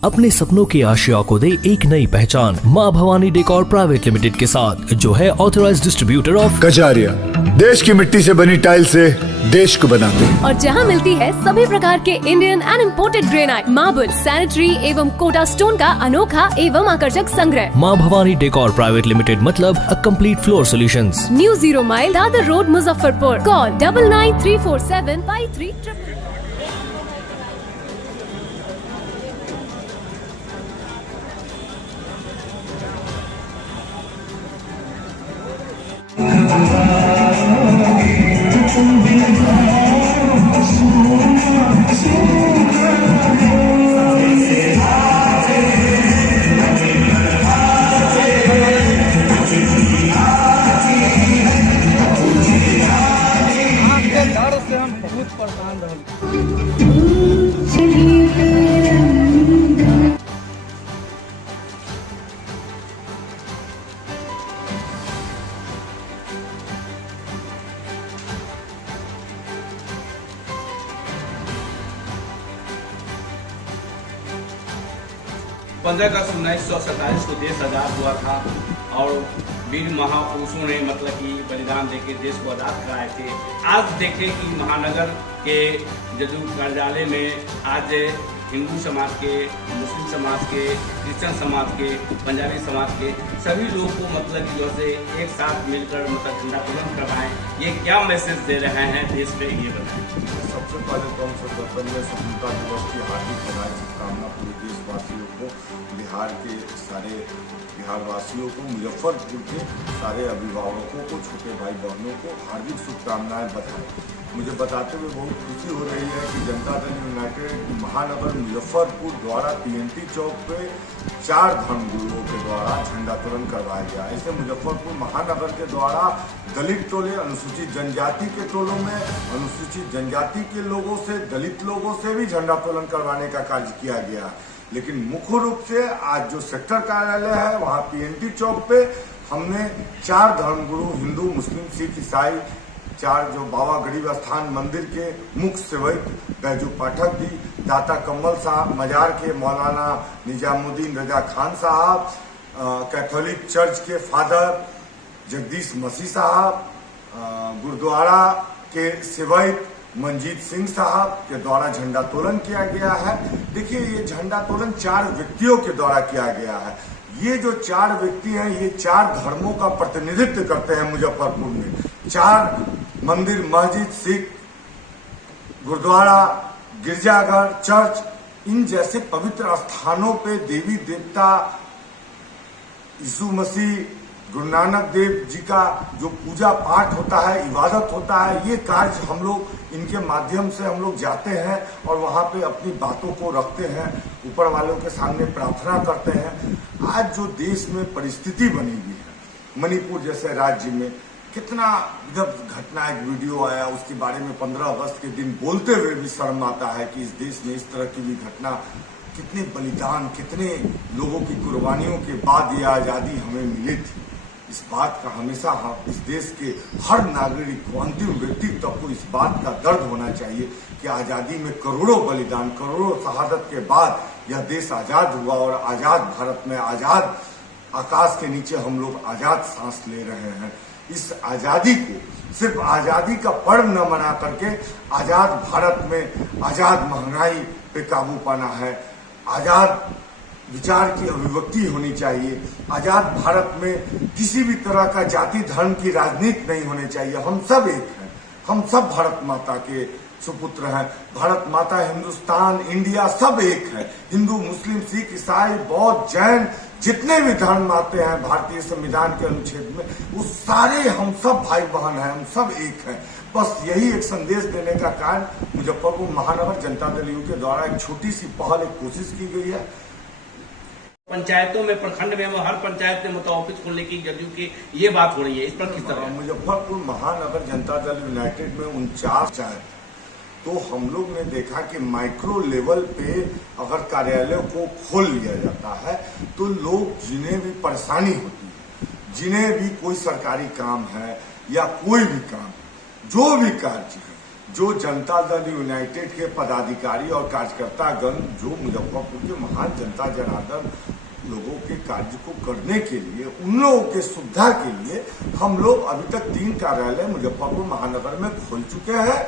अपने सपनों की आशिया को दे एक नई पहचान माँ भवानी डेकोर प्राइवेट लिमिटेड के साथ, जो है ऑथराइज्ड डिस्ट्रीब्यूटर ऑफ कजारिया। देश की मिट्टी से बनी टाइल से देश को बनाते हैं और जहाँ मिलती है सभी प्रकार के Indian and imported granite, marble, sanitary एवं कोटा स्टोन का अनोखा एवं आकर्षक संग्रह। माँ भवानी डेकोर प्राइवेट लिमिटेड मतलब a complete floor solutions. New 0 mile Dadar road, Muzaffarpur. Call 9934753888। से हम बहुत परेशान रहे। पंद्रह अगस्त 1947 को देश आज़ाद हुआ था और वीर महापुरुषों ने मतलब कि बलिदान देके देश को आज़ाद कराए थे। आज देखें कि महानगर के जदू कार्यालय में आज हिंदू समाज के, मुस्लिम समाज के, क्रिश्चियन समाज के, पंजाबी समाज के सभी लोगों को मतलब कि जो है एक साथ मिलकर मतलब झंडा तोलन करवाएं, ये क्या मैसेज दे रहे हैं देश में, ये बताएं। सबसे पहले तो हम 77वें स्वतंत्रता दिवस की हार्दिक बधाई शुभकामना पूरे देशवासियों को, बिहार के सारे बिहारवासियों को, मुजफ्फरपुर के सारे अभिभावकों को, छोटे भाई बहनों को हार्दिक शुभकामनाएं बधाई। मुझे बताते हुए बहुत खुशी हो रही है कि जनता दल यूनाइटेड महानगर मुजफ्फरपुर द्वारा TNT चौक पे 4 धर्मगुरुओं के द्वारा झंडोत्तोलन करवाया गया। ऐसे मुजफ्फरपुर महानगर के द्वारा दलित टोले, अनुसूचित जनजाति के टोलों में अनुसूचित जनजाति के लोगों से, दलित लोगों से भी झंडोत्तोलन करवाने का कार्य किया गया। लेकिन मुख्य रूप से आज जो सेक्टर कार्यालय है वहाँ TNT चौक पे हमने 4 धर्मगुरु, हिंदू, मुस्लिम, सिख, ईसाई, 4 जो बाबा गरीब स्थान मंदिर के मुख्य सेवक बैजू पाठक जी, दाता कम्मल साहब, मजार के मौलाना निजामुद्दीन रजा खान साहब, कैथोलिक चर्च के फादर जगदीश मसीह साहब, गुरुद्वारा के सेवक मंजीत सिंह साहब के द्वारा झंडा तोलन किया गया है। देखिए, ये झंडा तोलन 4 व्यक्तियों के द्वारा किया गया है। ये जो 4 व्यक्ति हैं, ये 4 धर्मों का प्रतिनिधित्व करते हैं मुजफ्फरपुर में। 4 मंदिर, मस्जिद, सिख गुरुद्वारा, गिरजाघर, चर्च, इन जैसे पवित्र स्थानों पे देवी देवता, यीशु मसीह, गुरु नानक देव जी का जो पूजा पाठ होता है, इबादत होता है, ये कार्य हम लोग इनके माध्यम से हम लोग जाते हैं और वहाँ पे अपनी बातों को रखते हैं, ऊपर वालों के सामने प्रार्थना करते हैं। आज जो देश में परिस्थिति बनी हुई है, मणिपुर जैसे राज्य में कितना जब घटना, एक वीडियो आया उसके बारे में 15 अगस्त के दिन बोलते हुए भी शर्म आता है कि इस देश में इस तरह की भी घटना, कितने बलिदान, कितने लोगों की कुर्बानियों के बाद ये आज़ादी हमें मिली थी। इस बात का हमेशा हम इस देश के हर नागरिक को, अंतिम व्यक्ति तक को इस बात का दर्द होना चाहिए कि आज़ादी में करोड़ों बलिदान, करोड़ों शहादत के बाद यह देश आज़ाद हुआ और आज़ाद भारत में, आज़ाद आकाश के नीचे हम लोग आज़ाद सांस ले रहे हैं। इस आज़ादी को सिर्फ आज़ादी का पर्व न मना करके आज़ाद भारत में आज़ाद महंगाई पे काबू पाना है, आज़ाद विचार की अभिव्यक्ति होनी चाहिए। आज़ाद भारत में किसी भी तरह का जाति धर्म की राजनीति नहीं होनी चाहिए। हम सब एक हैं, हम सब भारत माता के सुपुत्र हैं। भारत माता, हिंदुस्तान, इंडिया सब एक है। हिंदू, मुस्लिम, सिख, ईसाई, बौद्ध, जैन, जितने भी धर्म आते हैं भारतीय संविधान के अनुच्छेद में, वो सारे हम सब भाई बहन हैं, हम सब एक हैं। बस यही एक संदेश देने का कार्य मुजफ्फरपुर महानगर जनता दल यू के द्वारा एक छोटी सी पहल, एक कोशिश की गई है। पंचायतों में, प्रखंड में, हर पंचायत में मतलब ऑफिस खोलने की जदयू की ये बात हो रही है, इस पर किस तरह? मुजफ्फरपुर महानगर जनता दल यूनाइटेड में 49 पंचायत, तो हम लोग ने देखा कि माइक्रो लेवल पे अगर कार्यालय को खोल लिया जाता है तो लोग, जिन्हें भी परेशानी होती है, जिन्हें भी कोई सरकारी काम है या कोई भी काम, जो भी कार्य है, जो जनता दल यूनाइटेड के पदाधिकारी और कार्यकर्तागण जो मुजफ्फरपुर के महान जनता जनार्दन लोगों के कार्य को करने के लिए, उन लोगों के सुविधा के लिए हम लोग अभी तक 3 कार्यालय मुजफ्फरपुर महानगर में खोल चुके हैं।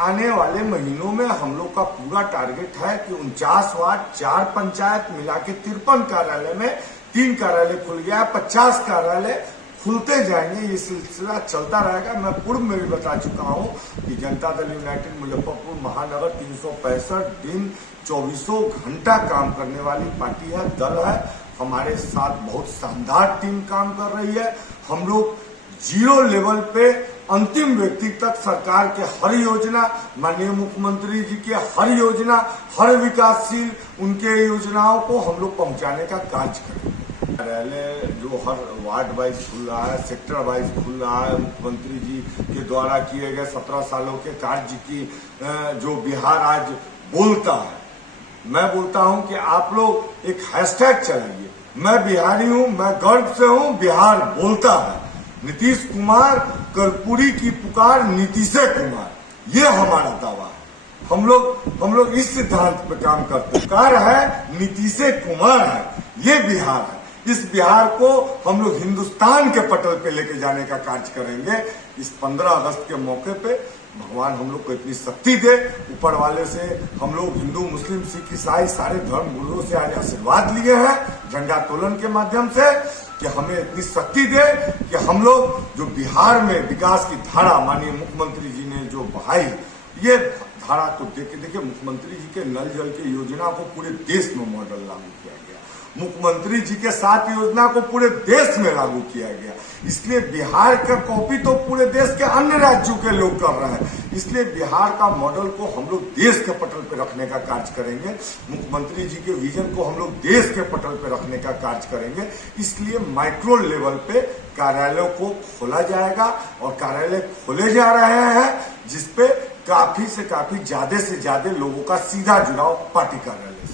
आने वाले महीनों में हम लोग का पूरा टारगेट है कि 49 वार्ड, 4 पंचायत मिला के 53 कार्यालय में 3 कार्यालय खुल गया, 50 कार्यालय खुलते जाएंगे। ये सिलसिला चलता रहेगा। मैं पूर्व में भी बता चुका हूं कि जनता दल यूनाइटेड मुजफ्फरपुर महानगर 365 दिन 24 घंटा काम करने वाली पार्टी है, दल है। हमारे साथ बहुत शानदार टीम काम कर रही है। हम लोग 0 लेवल पे अंतिम व्यक्ति तक सरकार के हर योजना, माननीय मुख्यमंत्री जी के हर योजना, हर विकासशील उनके योजनाओं को हम लोग पहुंचाने का कार्य करेंगे। कार्यालय जो हर वार्ड वाइज खुल रहा है, सेक्टर वाइज खुल रहा है, मुख्यमंत्री जी के द्वारा किए गए 17 सालों के कार्य की जो बिहार आज बोलता है, मैं बोलता हूं कि आप लोग एक हैशटैग चलाइए, मैं बिहारी हूं, मैं गर्व से हूं, बिहार बोलता है। नीतीश कुमार कर्पूरी की पुकार, नीतीशे कुमार, ये हमारा दावा है। हम लोग इस सिद्धांत पे काम करते हैं। पुकार है, नीतीशे कुमार है, ये बिहार है। इस बिहार को हम लोग हिंदुस्तान के पटल पे लेके जाने का कार्य करेंगे। इस 15 अगस्त के मौके पे भगवान हम लोग को इतनी शक्ति दे। ऊपर वाले से हम लोग हिंदू, मुस्लिम, सिख, ईसाई सारे धर्म गुरुओं से आज आशीर्वाद लिए हैं झंडोत्तोलन के माध्यम से कि हमें इतनी शक्ति दे कि हम लोग जो बिहार में विकास की धारा माननीय मुख्यमंत्री जी ने जो बहाई, ये धारा तो देखिए मुख्यमंत्री जी के नल जल की योजना को पूरे देश में मॉडल लागू किया गया। मुख्यमंत्री जी के 7 योजना को पूरे देश में लागू किया गया। इसलिए बिहार का कॉपी तो पूरे देश के अन्य राज्यों के लोग कर रहे हैं। इसलिए बिहार का मॉडल को हम लोग देश के पटल पर रखने का कार्य करेंगे। मुख्यमंत्री जी के विजन को हम लोग देश के पटल पर रखने का कार्य करेंगे। इसलिए माइक्रो लेवल पे कार्यालयों को खोला जाएगा और कार्यालय खोले जा रहे हैं, जिसपे काफी से काफी ज्यादा से ज्यादा लोगों का सीधा जुड़ाव पार्टी कार्यालय से।